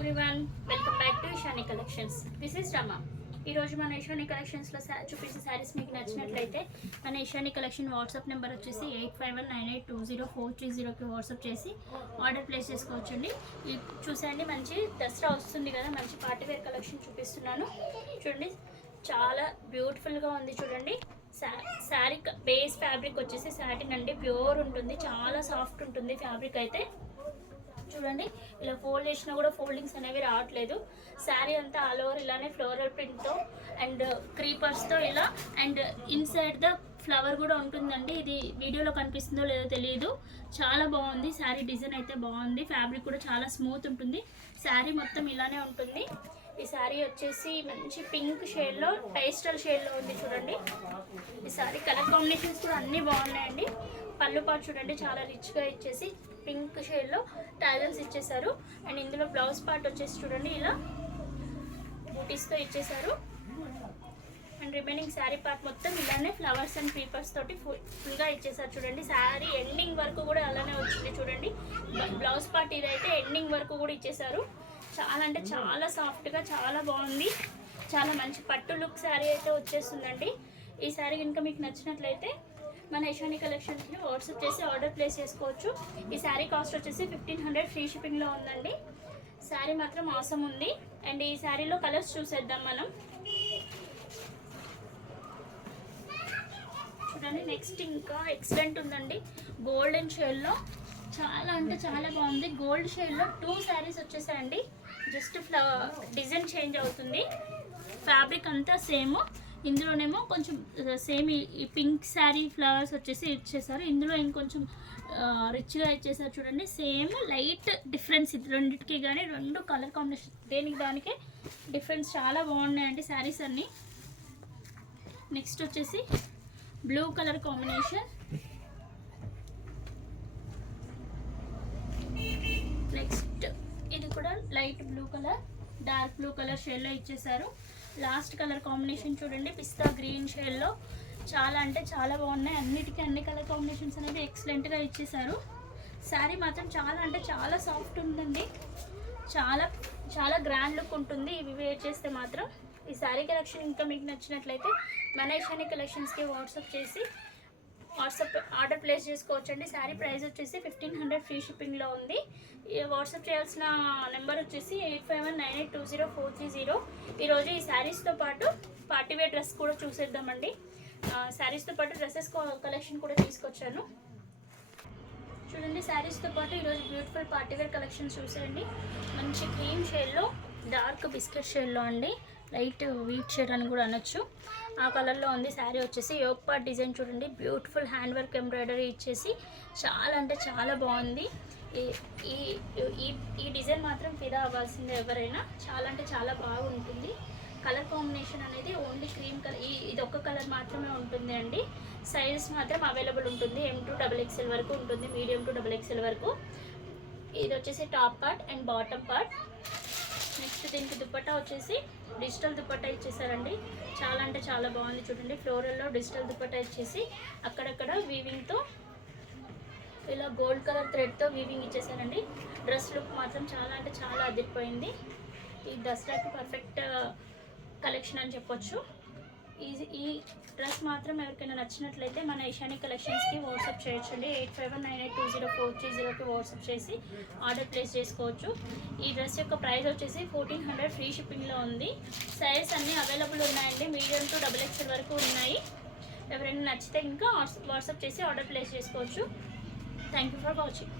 Everyone, welcome back to Ishani collections. This is Rama. ఈరోజు మన ఇషాని కలెక్షన్స్లో చూపించే శారీస్ మీకు నచ్చినట్లయితే మన ఇషాని కలెక్షన్ వాట్సాప్ నెంబర్ వచ్చేసి 8519820430కి వాట్సాప్ చేసి ఆర్డర్ ప్లేస్ చేసుకోవచ్చండి. చూసండి, మంచి దసరా వస్తుంది కదా, మంచి పార్టీవేర్ కలెక్షన్ చూపిస్తున్నాను. చూడండి, చాలా బ్యూటిఫుల్గా ఉంది. చూడండి, శారీ బేస్ ఫ్యాబ్రిక్ వచ్చేసి సాటిన్ అండి, ప్యూర్ ఉంటుంది, చాలా సాఫ్ట్ ఉంటుంది ఫ్యాబ్రిక్ అయితే. చూడండి, ఇలా ఫోల్డ్ చేసినా కూడా ఫోల్డింగ్స్ అనేవి రావట్లేదు. శారీ అంతా ఆల్ ఓవర్ ఇలానే ఫ్లోరల్ ప్రింట్తో అండ్ క్రీపర్స్తో ఇలా, అండ్ ఇన్సైడ్ ద ఫ్లవర్ కూడా ఉంటుందండి. ఇది వీడియోలో కనిపిస్తుందో లేదో తెలియదు, చాలా బాగుంది. శారీ డిజైన్ అయితే బాగుంది, ఫ్యాబ్రిక్ కూడా చాలా స్మూత్ ఉంటుంది. శారీ మొత్తం ఇలానే ఉంటుంది. ఈ శారీ వచ్చేసి మంచి పింక్ షేడ్లో, పేస్టల్ షేడ్లో ఉంది. చూడండి, ఈ శారీ కలర్ కాంబినేషన్స్ కూడా అన్నీ బాగున్నాయండి. పళ్ళు పాటు చూడండి, చాలా రిచ్గా ఇచ్చేసి పింక్ షేడ్లో టాజల్స్ ఇచ్చేసారు. అండ్ ఇందులో బ్లౌజ్ పార్ట్ వచ్చేసి చూడండి, ఇలా బూటీస్తో ఇచ్చేసారు. అండ్ రిమైనింగ్ శారీ పార్ట్ మొత్తం ఇలానే ఫ్లవర్స్ అండ్ క్రీపర్స్ తోటి ఫుల్గా ఇచ్చేసారు. చూడండి, శారీ ఎండింగ్ వరకు కూడా అలానే వచ్చింది. చూడండి, బ్లౌజ్ పార్ట్ ఇదైతే ఎండింగ్ వరకు కూడా ఇచ్చేసారు. చాలా అంటే చాలా సాఫ్ట్గా, చాలా బాగుంది. చాలా మంచి పట్టు లుక్ శారీ అయితే వచ్చేస్తుందండి. ఈ శారీ కనుక మీకు నచ్చినట్లయితే మన ఇషాని కలెక్షన్స్ని వాట్సాప్ చేసి ఆర్డర్ ప్లేస్ చేసుకోవచ్చు. ఈ శారీ కాస్ట్ వచ్చేసి 1500 ఫ్రీ షిప్పింగ్లో ఉందండి. శారీ మాత్రం ఆసమ్ ఉంది. అండ్ ఈ శారీలో కలర్స్ చూసేద్దాం మనం. చూడండి, నెక్స్ట్ ఇంకా ఎక్సలెంట్ ఉందండి. గోల్డెన్ షేడ్లో చాలా అంటే చాలా బాగుంది. గోల్డ్ షేడ్లో 2 శారీస్ వచ్చేసాయండి. జస్ట్ డిజైన్ చేంజ్ అవుతుంది, ఫ్యాబ్రిక్ అంతా సేమ్. ఇందులోనేమో కొంచెం సేమ్ ఈ పింక్ శారీ ఫ్లవర్స్ వచ్చేసి ఇచ్చేసారు. ఇందులో ఇంకొంచెం రిచ్గా ఇచ్చేసారు. చూడండి, సేమ్ లైట్ డిఫరెన్స్ ఇది రెండింటికి, కానీ రెండు కలర్ కాంబినేషన్ దేనికి దానికే డిఫరెన్స్ చాలా బాగున్నాయండి శారీస్ అన్నీ. నెక్స్ట్ వచ్చేసి బ్లూ కలర్ కాంబినేషన్. నెక్స్ట్ ఇది కూడా light blue colour, dark blue colour షేడ్లో ఇచ్చేసారు. లాస్ట్ కలర్ కాంబినేషన్ చూడండి, పిస్తా గ్రీన్ షేడ్లో. చాలా అంటే చాలా బాగున్నాయి. అన్నిటికీ అన్ని కలర్ కాంబినేషన్స్ అనేవి ఎక్సలెంట్గా ఇచ్చేసారు. శారీ మాత్రం చాలా అంటే చాలా సాఫ్ట్ ఉందండి, చాలా చాలా గ్రాండ్ లుక్ ఉంటుంది ఇవి వేర్ చేస్తే మాత్రం. ఈ శారీ కలెక్షన్ ఇంకా మీకు నచ్చినట్లయితే మన ఇషాని కలెక్షన్స్కి వాట్సాప్ చేసి ఆర్డర్ ప్లేస్ చేసుకోవచ్చండి. శారీ ప్రైస్ వచ్చేసి 1500 ఫ్రీ షిప్పింగ్లో ఉంది. వాట్సాప్ చేయాల్సిన నెంబర్ వచ్చేసి 8519820430. ఈరోజు ఈ శారీస్తో పాటు పార్టీవేర్ డ్రెస్ కూడా చూసేద్దామండి. శారీస్తో పాటు డ్రెస్సెస్ కలెక్షన్ కూడా తీసుకొచ్చాను. చూడండి, శారీస్తో పాటు ఈరోజు బ్యూటిఫుల్ పార్టీవేర్ కలెక్షన్ చూసేయండి. మంచి క్రీమ్ షేడ్లో, డార్క్ బిస్కెట్ షేడ్లో అండి, లైట్ వీట్ షేడ్ అని కూడా అనొచ్చు, ఆ కలర్లో ఉంది. శారీ వచ్చేసి యోక్ పార్ట్ డిజైన్ చూడండి, బ్యూటిఫుల్ హ్యాండ్ వర్క్ ఎంబ్రాయిడరీ ఇచ్చేసి చాలా అంటే చాలా బాగుంది. ఈ డిజైన్ మాత్రం ఫిదా అవ్వాల్సిందే ఎవరైనా, చాలా అంటే చాలా బాగుంటుంది. కలర్ కాంబినేషన్ అనేది ఓన్లీ క్రీమ్ కలర్, ఇది ఒక్క కలర్ మాత్రమే ఉంటుంది అండి. సైజ్ మాత్రం అవైలబుల్ ఉంటుంది, M to XXL వరకు ఉంటుంది, మీడియం టు XXL వరకు. ఇది వచ్చేసి top part and bottom part. Next దీనికి దుపట్టా వచ్చేసి డిజిటల్ దుపట్టా ఇచ్చేసారండి. చాలా అంటే చాలా బాగుంది. చూడండి, ఫ్లోరల్లో డిజిటల్ దుపట్టా ఇచ్చేసి అక్కడక్కడ వీవింగ్తో ఇలా గోల్డ్ కలర్ థ్రెడ్తో వీవింగ్ ఇచ్చేసారండి. డ్రెస్ లుక్ మాత్రం చాలా అంటే చాలా అదిరిపోయింది. ఈ దసరాకి పర్ఫెక్ట్ కలెక్షన్ అని చెప్పొచ్చు. ఈ డ్రెస్ మాత్రం ఎవరికైనా నచ్చినట్లయితే మన ఇషాని కలెక్షన్స్కి వాట్సాప్ చేయొచ్చండి. 8519820430కి వాట్సాప్ చేసి ఆర్డర్ ప్లేస్ చేసుకోవచ్చు. ఈ డ్రెస్ యొక్క ప్రైస్ వచ్చేసి 1400 ఫ్రీ షిప్పింగ్లో ఉంది. సైజ్ అన్నీ అవైలబుల్ ఉన్నాయండి, మీడియం టు XXL వరకు ఉన్నాయి. ఎవరైనా నచ్చితే ఇంకా వాట్సాప్ చేసి ఆర్డర్ ప్లేస్ చేసుకోవచ్చు. Thank you for watching.